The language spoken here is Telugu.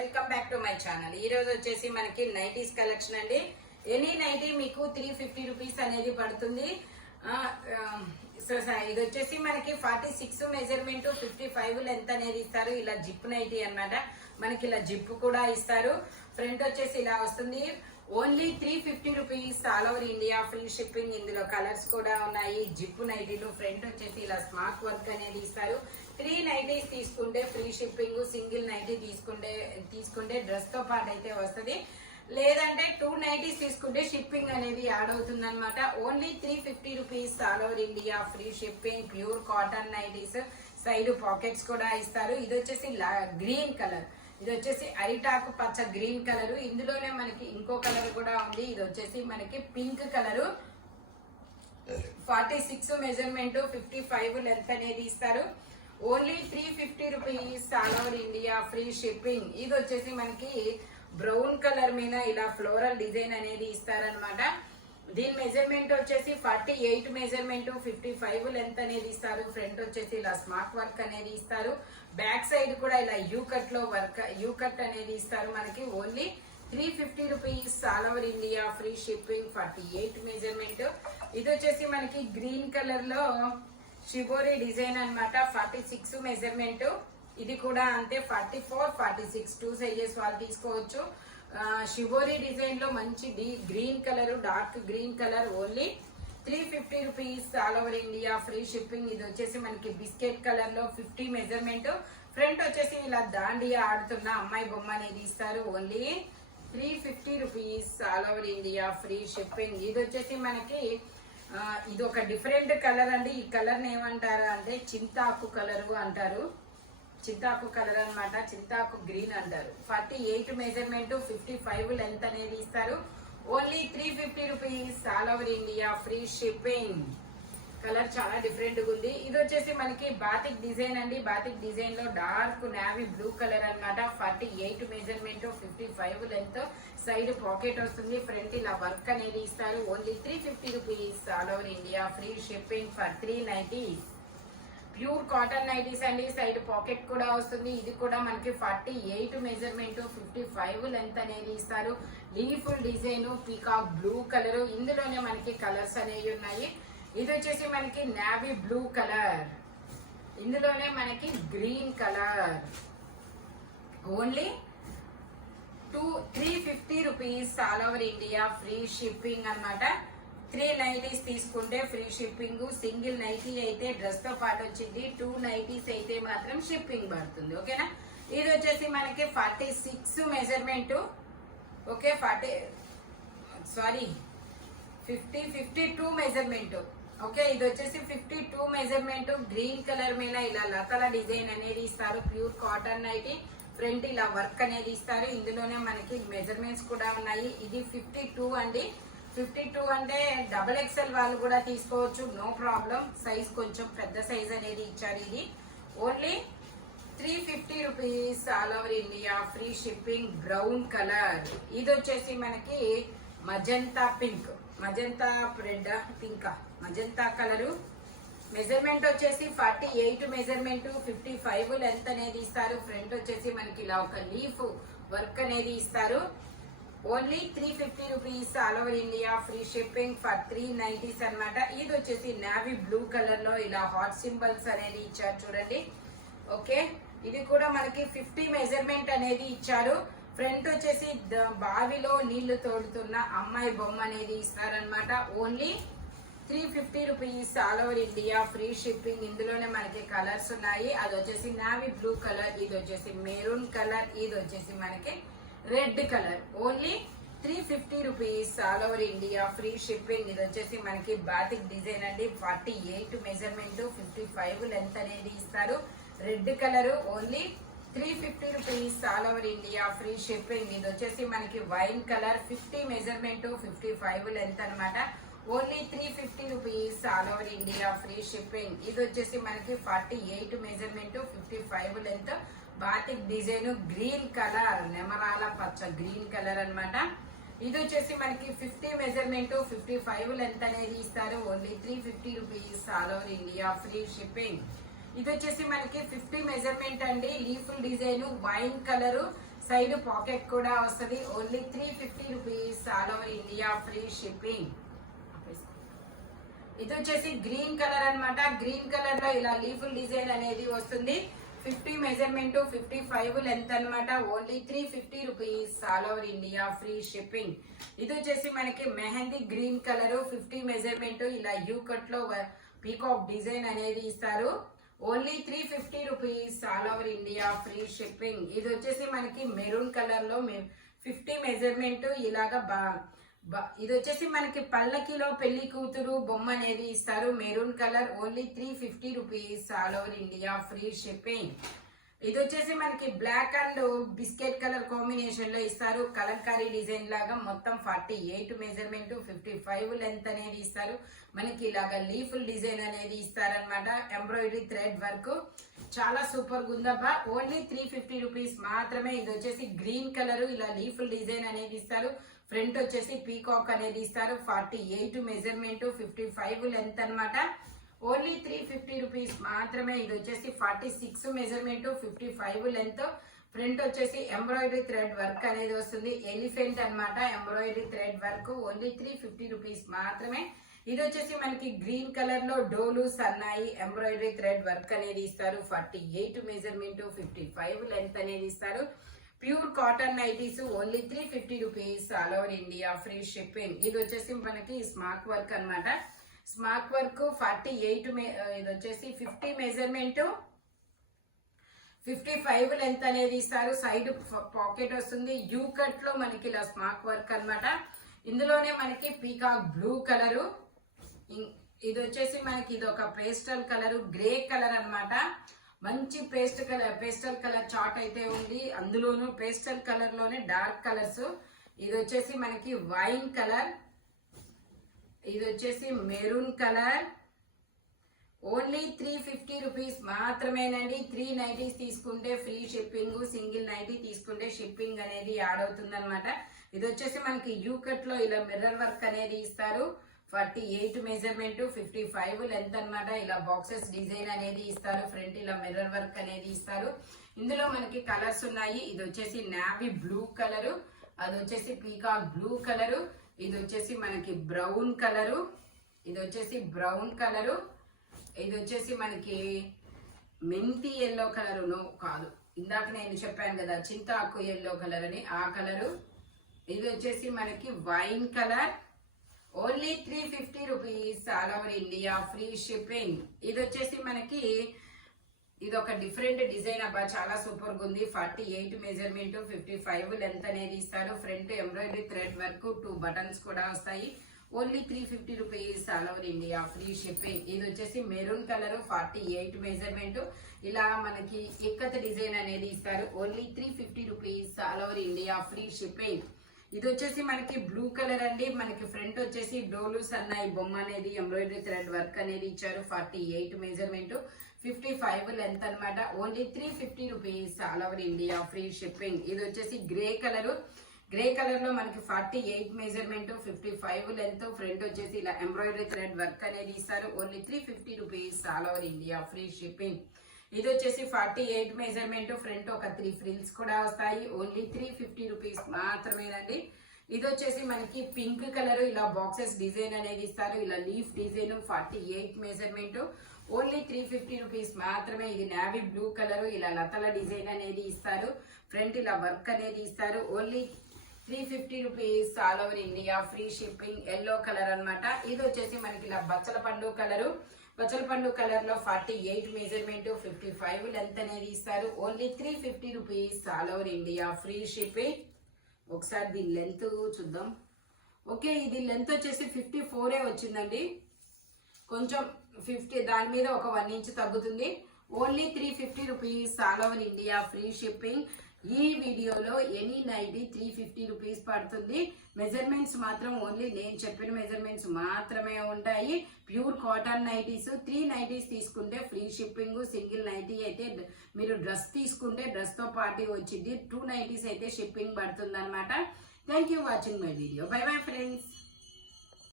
Welcome back to my channel. ఈ రోజు వచ్చేసి మనకి నైటీస్ కలెక్షన్ అండి. ఎనీ నైటీ మీకు 350 రూపీస్ అనేది పడుతుంది. ఇది వచ్చేసి మనకి 46 మెజర్మెంట్ 55 లెంత్ అనేది ఇస్తారు. ఇలా జిప్ నైటీ అన్నమాట. మనకి ఇలా జిప్ కూడా ఇస్తారు. ఫ్రంట్ వచ్చేసి ఇలా వస్తుంది. Only 350 rupees all over India, free shipping. ఇందులో కలర్స్ కూడా ఉన్నాయి. జిప్ నైటీలు ఫ్రంట్ వచ్చేసి ఇలా స్మార్ట్ వర్క్ అనేది ఇస్తారు. 3 నైటీస్ తీసుకుంటే ఫ్రీ షిప్పింగ్, సింగిల్ నైటీ తీసుకుంటే డ్రెస్ తో పాటు అయితే వస్తుంది. లేదంటే 2 నైటీస్ తీసుకుంటే షిప్పింగ్ అనేది యాడ్ అవుతుంది అనమాట. Only 350 rupees all over India, free shipping. Pure cotton nighties, side pockets కూడా ఇస్తారు. ఇది వచ్చేసి గ్రీన్ కలర్, ఇది వచ్చేసి అరిటాకు పచ్చ గ్రీన్ కలర్. ఇందులోనే మనకి ఇంకో కలర్ కూడా ఉంది. ఇది వచ్చేసి మనకి పింక్ కలర్. 46 మెజర్మెంట్ 55 లెంత్ అనేది ఇస్తారు. Only 350 rupees all over India, free shipping. ఇది వచ్చేసి మనకి బ్రౌన్ కలర్ మీద ఇలా ఫ్లోరల్ డిజైన్ అనేది ఇస్తారనమాట. దీని మెజర్మెంట్ వచ్చేసి 48 మెజర్మెంట్ 55 లెంత్ అనేది ఇస్తారు. ఫ్రంట్ వచ్చేసి ఇలా స్మార్ట్ వర్క్ అనేది ఇస్తారు. బ్యాక్ సైడ్ కూడా ఇలా యూ కట్ అనేది ఇస్తారు. మనకి only 350 rupees all over India, free shipping. 48 measurement. ఇది వచ్చేసి మనకి గ్రీన్ కలర్ లో షిబోరి డిజైన్ అన్నమాట. 46 మెజర్మెంట్. ఇది కూడా అంతే, 44, 46 2 సైజెస్ వాళ్ళు తీసుకోవచ్చు. షిబోరి డిజైన్ లో మంచి green colour, dark green colour. Only 350 rupees all over India, free shipping. ఇది వచ్చేసి మనకి బిస్కెట్ కలర్ లో 50 మెజర్మెంట్. ఫ్రంట్ వచ్చేసి ఇలా దాండియా ఆడుతున్న అమ్మాయి బొమ్మ అనేది ఇస్తారు. Only 350 rupees all over India, free shipping. ఇది వచ్చేసి మనకి ఇది ఒక డిఫరెంట్ కలర్ అండి. ఈ కలర్ ఏమంటారు అంటే చింతాకు కలర్ అంటారు. చింతాకు కలర్ అన్నమాట. చింతాకు గ్రీన్ అంటారు. 48 మెజర్మెంట్ 55 లెంత్ అనేది ఇస్తారు. Only 350 rupees all over India, free shipping. Colour చాలా డిఫరెంట్ గా ఉంది. ఇది వచ్చేసి మనకి బాతిక్ డిజైన్ అండి. బాతిక్ డిజైన్ లో డార్క్ నావీ బ్లూ కలర్ అన్నమాట. 48 మెజర్మెంట్ 55 లెంత్. సైడ్ పాకెట్ వస్తుంది. ఫ్రంట్ ఇలా వర్క్ అనేది ఇస్తారు. Only 350 rupees all over India, free shipping for 3 nighties. Pure cotton nighties అండి. సైడ్ పాకెట్ కూడా వస్తుంది. ఇది కూడా మనకి 48 మెజర్మెంట్ 55 లెంత్ అనేది ఇస్తారు. లీఫుల్ డిజైన్, పీకాక్ బ్లూ కలర్. ఇందులోనే మనకి కలర్స్ అనేవి ఉన్నాయి. ఇది వచ్చేసి మనకి నావీ బ్లూ కలర్. ఇందులోనే మనకి green colour. Only 350 rupees all over India, free shipping అన్నమాట. 3 నైటీస్ తీసుకుంటే ఫ్రీ షిప్పింగ్. సింగిల్ నైటీ అయితే డ్రెస్ తో పాటు వచ్చింది. 2 నైటీస్ అయితే మాత్రం షిప్పింగ్ పడుతుంది. ఓకేనా. ఇది వచ్చేసి మనకి 46 మెజర్మెంట్. Okay, 52 measurement. ఓకే, ఇది వచ్చేసి 52 మెజర్మెంట్. గ్రీన్ కలర్ మీద ఇలా లతల డిజైన్ అనేది ఇస్తారు. Pure cotton nightie. ఫ్రంట్ ఇలా వర్క్ అనేది ఇస్తారు. ఇందులోనే మనకి మెజర్మెంట్స్ కూడా ఉన్నాయి. ఇది 52 అండి. 52 అంటే XXL వాళ్ళు కూడా తీసుకోవచ్చు, నో ప్రాబ్లం. సైజ్ కొంచెం పెద్ద సైజ్ అనేది ఇచ్చారు. ఇది only 350 rupees all over India, free shipping. Brown colour. ఇది వచ్చేసి మనకి magenta pink, magenta red pink, magenta colour. Measurement వచ్చేసి 48 మెజర్మెంట్ 55 లెంత్ అనేది ఇస్తారు. ఫ్రంట్ వచ్చేసి మనకి ఇలా ఒక లీఫ్ వర్క్ అనేది ఇస్తారు. Only 350 rupees all over India, free shipping for 3 nighties అన్నమాట. ఇది వచ్చేసి నావీ బ్లూ కలర్ లో ఇలా హాట్ సింబల్స్ అనేది ఇచ్చారు చూడండి. ఓకే, ఇది కూడా మనకి 50 మెజర్మెంట్ అనేది ఇచ్చారు. ఫ్రంట్ వచ్చేసి బావిలో నీళ్లు తోడుతున్న అమ్మాయి బొమ్మ అనేది ఇస్తారనమాట. Only 350 rupees all over India, free shipping. ఇందులోనే మనకి కలర్స్ ఉన్నాయి. అది వచ్చేసి నావీ బ్లూ కలర్, ఇది వచ్చేసి మెరూన్ కలర్, ఇది వచ్చేసి మనకి red colour. Only 350 rupees all over India, free shipping. ఇది వచ్చేసి మనకి బాతిక్ డిజైన్ అండి. 48 మెజర్మెంట్ 55 లెంత్ అనేది ఇస్తారు. Red colour. Only 350 rupees all over India, free shipping. ఇది వచ్చేసి మనకి వైన్ కలర్. 50 మెజర్మెంట్ 55 లెంత్ అనమాట. Only 350 rupees all over India, free shipping. ఇది వచ్చేసి మనకి 48 measurement 55 length. Batik design, green colour, నెమరాల పచ్చ గ్రీన్ కలర్ అన్నమాట. ఇది వచ్చేసి మనకి 50 మెజర్మెంట్ 55 లెంత్ అనేది ఇస్తారు. Only 350 rupees all over India, free shipping. ఇది వచ్చేసి మనకి 50 మెజర్మెంట్ అండి. Leafful design, wine colour, side pocket కూడా వస్తుంది. Only 350 rupees all over India free shipping. ఇది వచ్చేసి గ్రీన్ కలర్ అన్నమాట. గ్రీన్ కలర్ లో ఇలా లీఫుల్ డిజైన్ అనేది వస్తుంది. 50 మెజర్మెంట్ 55 లెంత్ అన్నమాట. Only 350 rupees all over India free shipping. ఇది వచ్చేసి మనకి మెహందీ గ్రీన్ కలర్ 50 మెజర్మెంట్ ఇలా యూ కట్ లో పీకాక్ డిజైన్ అనేది ఇస్తారు. Only 350 rupees all over India free shipping. ఇది వచ్చేసి మనకి మెరూన్ కలర్ లో 50 మెజర్మెంట్ ఇలాగా ఇది వచ్చేసి మనకి పల్లకిలో పెళ్లి కూతురు బొమ్మ అనేది ఇస్తారు. Maroon colour. Only 350 rupees all over India free shipping. ఇది వచ్చేసి మనకి black and biscuit colour combination లో ఇస్తారు. కలంకారీ డిజైన్ లాగా మొత్తం 48 మెజర్మెంట్ 55 లెంత్ అనేది ఇస్తారు. మనకి ఇలాగా లీఫుల్ డిజైన్ అనేది ఇస్తారనమాట. ఎంబ్రాయిడరీ థ్రెడ్ వర్క్ చాలా సూపర్ గుందబ్బా. ఓన్లీ 350 రూపీస్ మాత్రమే. ఇది వచ్చేసి గ్రీన్ కలర్ ఇలా లీఫుల్ డిజైన్ అనేది ఇస్తారు. ఫ్రంట్ వచ్చేసి పీకాక్ అనేది ఇస్తారు. 48 మెజర్మెంట్ 55 లెంత్ అనమాట. ఓన్లీ 350 రూపీస్ మాత్రమే. ఇది వచ్చేసి 46 మెజర్మెంట్ 55 లెంత్. ఫ్రంట్ వచ్చేసి ఎంబ్రాయిడరీ థ్రెడ్ వర్క్ అనేది వస్తుంది. ఎలిఫెంట్ అన్నమాట embroidery thread work. Only 350 rupees మాత్రమే. ఇది వచ్చేసి మనకి గ్రీన్ కలర్ లో డోలు సన్నాయి ఎంబ్రాయిడరీ థ్రెడ్ వర్క్ అనేది ఇస్తారు. 48 మెజర్మెంట్ 55 లెంత్ అనేది ఇస్తారు. Pure cotton nighties. Only 350 rupees all over India free shipping. ఇది వచ్చేసి మనకి స్మార్ట్ వర్క్ అన్నమాట. స్మార్ట్ వర్క్ 48 ఇది వచ్చేసి 50 మెజర్మెంట్ 55 లెంత్ అనేది ఇస్తారు. సైడ్ పాకెట్ వస్తుంది. యూ కట్ లో మనకి ఇలా స్మార్ట్ వర్క్ అన్నమాట. ఇందులోనే మనకి పీకాక్ బ్లూ కలరు. ఇది వచ్చేసి మనకి ఇది ఒక పేస్టల్ కలర్ గ్రే కలర్ అన్నమాట. మంచి పేస్టల్ కలర్ చార్ట్ అయితే ఉంది. అందులోనూ పేస్టల్ కలర్ లోనే డార్క్ కలర్స్. ఇది వచ్చేసి మనకి వైన్ కలర్. ఇది వచ్చేసి మెరూన్ కలర్. ఓన్లీ 350 రూపీస్ మాత్రమేనండి. 3 నైటీస్ తీసుకుంటే ఫ్రీ షిప్పింగ్. సింగిల్ నైటీ తీసుకుంటే షిప్పింగ్ అనేది యాడ్ అవుతుంది అనమాట. ఇది వచ్చేసి మనకి యూ కట్ లో ఇలా మిర్రర్ వర్క్ అనేది ఇస్తారు. 48 మెజర్మెంట్ 55 లెంత్ అన్నమాట. ఇలా బాక్సెస్ డిజైన్ అనేది ఇస్తారు. ఫ్రంట్ ఇలా మిర్రర్ వర్క్ అనేది ఇస్తారు. ఇందులో మనకి కలర్స్ ఉన్నాయి. ఇది వచ్చేసి నావీ బ్లూ కలరు. అది వచ్చేసి పీకాక్ బ్లూ కలరు. ఇది వచ్చేసి మనకి బ్రౌన్ కలరు. ఇది వచ్చేసి బ్రౌన్ కలరు. ఇది వచ్చేసి మనకి మెంతి ఎల్లో కలరు. నో కాదు, ఇందాక నేను చెప్పాను కదా చింతాకు ఎల్లో కలర్ అని, ఆ కలరు. ఇది వచ్చేసి మనకి wine colour. Only 350 rupees all over India free shipping. ఇది వచ్చేసి మనకి ఇది ఒక డిఫరెంట్ డిజైన్ అబ్బా, చాలా సూపర్ గా ఉంది. 48 మెజర్మెంట్ 55 లెంత్ అనేది ఇస్తారు. Front embroidery thread work 2 buttons కూడా వస్తాయి. Only 350 rupees all over India free shipping. ఇది వచ్చేసి మెరూన్ కలర్ 48 మెజర్మెంట్ ఇలా మనకి ఇక్కత డిజైన్ అనేది ఇస్తారు. Only 350 rupees all over India free shipping. ఇది వచ్చేసి మనకి బ్లూ కలర్ అండి. మనకి ఫ్రంట్ వచ్చేసి డోలు సన్నాయి బొమ్మ అనేది ఎంబ్రాయిడరీ థ్రెడ్ వర్క్ అనేది ఇచ్చారు. 48 మెజర్మెంట్ 55 లెంత్ అనమాట. Only 350 rupees all over India free shipping. ఇది వచ్చేసి గ్రే కలర్. గ్రే కలర్ లో మనకి 48 మెజర్మెంట్ 55 లెంత్. ఫ్రంట్ వచ్చేసి ఇలా ఎంబ్రాయిడరీ థ్రెడ్ వర్క్ అనేది ఇస్తారు. Only 350 rupees all over India free shipping. ఇది వచ్చేసి 48 మెజర్మెంట్. ఫ్రంట్ ఒక 3 ఫ్రిల్స్ కూడా వస్తాయి. ఓన్లీ 350 రూపీస్ మాత్రమేనండి. ఇది వచ్చేసి మనకి పింక్ కలర్ ఇలా బాక్సెస్ డిజైన్ అనేది ఇస్తారు. ఇలా leaf design 48 measurement. Only 350 rupees మాత్రమే. ఇది నావీ బ్లూ కలర్ ఇలా లతల డిజైన్ అనేది ఇస్తారు. ఫ్రంట్ ఇలా వర్క్ అనేది ఇస్తారు. Only 350 rupees all over India free shipping. Yellow colour అన్నమాట. ఇది వచ్చేసి మనకి ఇలా బచ్చల పండు కలరు. బచ్చల పండు కలర్ లో 48 మెజర్మెంట్ 55 లెంత్ అనేది ఇస్తారు. Only 350 rupees all over India free shipping. ఒకసారి దీని లెంత్ చూద్దాం. ఓకే, ఇది లెంత్ వచ్చేసి 54 వచ్చిందండి. కొంచెం 50 దాని మీద ఒక 1 ఇంచ్ తగ్గుతుంది. Only 350 rupees all over India free shipping. ఈ వీడియోలో ఎనీ నైటీ 350 రూపీస్ పడుతుంది. మెజర్మెంట్స్ మాత్రం ఓన్లీ నేను చెప్పిన మెజర్మెంట్స్ మాత్రమే ఉంటాయి. Pure cotton nighties. 3 నైటీస్ తీసుకుంటే ఫ్రీ షిప్పింగ్. సింగిల్ నైటీ అయితే మీరు డ్రెస్ తీసుకుంటే డ్రెస్ తో పాటు వచ్చింది. 2 నైటీస్ అయితే షిప్పింగ్ పడుతుంది అనమాట. Thank you watching my video. By bye friends.